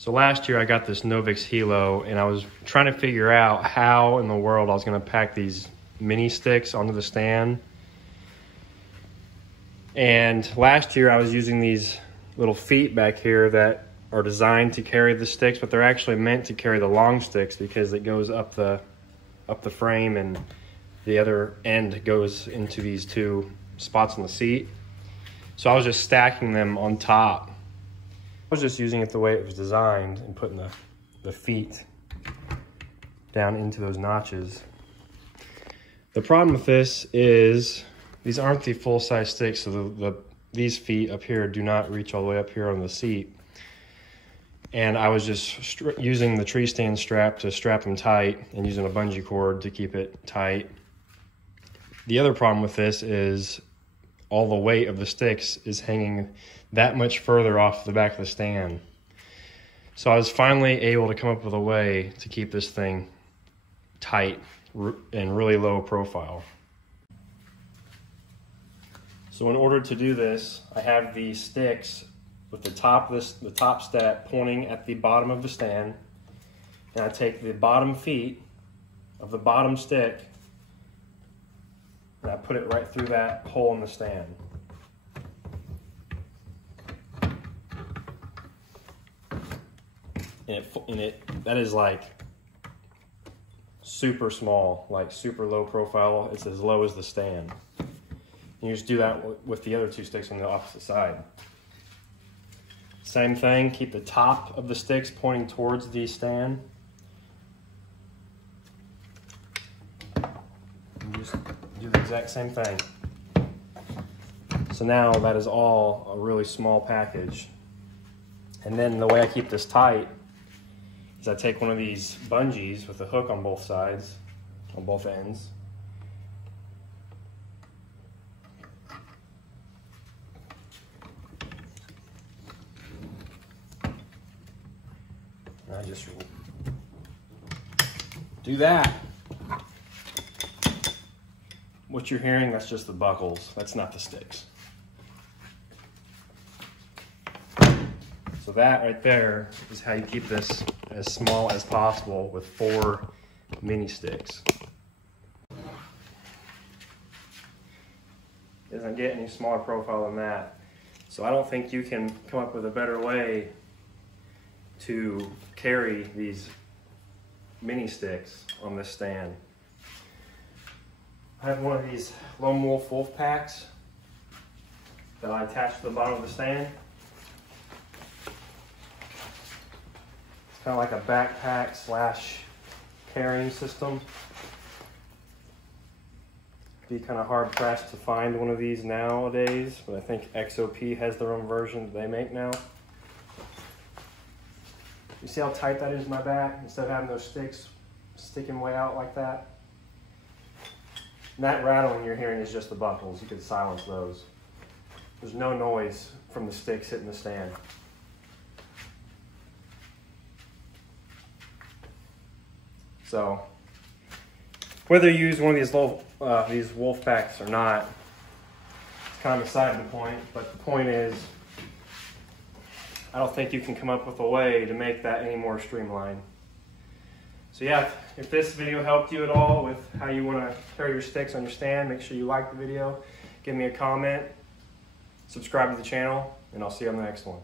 So last year I got this Novix Helo and I was trying to figure out how in the world I was going to pack these mini sticks onto the stand. And last year I was using these little feet back here that are designed to carry the sticks, but they're actually meant to carry the long sticks because it goes up the frame and the other end goes into these two spots on the seat. So I was just stacking them on top. I was just using it the way it was designed and putting the feet down into those notches. The problem with this is these aren't the full-size sticks, so these feet up here do not reach all the way up here on the seat. And I was just using the tree stand strap to strap them tight and using a bungee cord to keep it tight. The other problem with this is all the weight of the sticks is hanging that much further off the back of the stand. So I was finally able to come up with a way to keep this thing tight and really low profile. So in order to do this, I have these sticks with the top step pointing at the bottom of the stand, and I take the bottom feet of the bottom stick and I put it right through that hole in the stand. And that is like super small, like super low profile. It's as low as the stand. And you just do that with the other two sticks on the opposite side. Same thing, keep the top of the sticks pointing towards the stand. And just do the exact same thing. So now that is all a really small package. And then the way I keep this tight is I take one of these bungees with a hook on both sides, on both ends. And I just do that. What you're hearing, that's just the buckles. That's not the sticks. So that right there is how you keep this as small as possible with 4 mini sticks. It doesn't get any smaller profile than that. So I don't think you can come up with a better way to carry these mini sticks on this stand. I have one of these Lone Wolf packs that I attach to the bottom of the stand. It's kind of like a backpack slash carrying system. It'd be kind of hard pressed to find one of these nowadays, but I think XOP has their own version that they make now. You see how tight that is in my back instead of having those sticks sticking way out like that? And that rattling you're hearing is just the buckles. You can silence those. There's no noise from the sticks hitting the stand. So, whether you use one of these wolf packs or not, it's kind of beside the point. But the point is, I don't think you can come up with a way to make that any more streamlined. So yeah, if this video helped you at all with how you want to carry your sticks on your stand, make sure you like the video, give me a comment, subscribe to the channel, and I'll see you on the next one.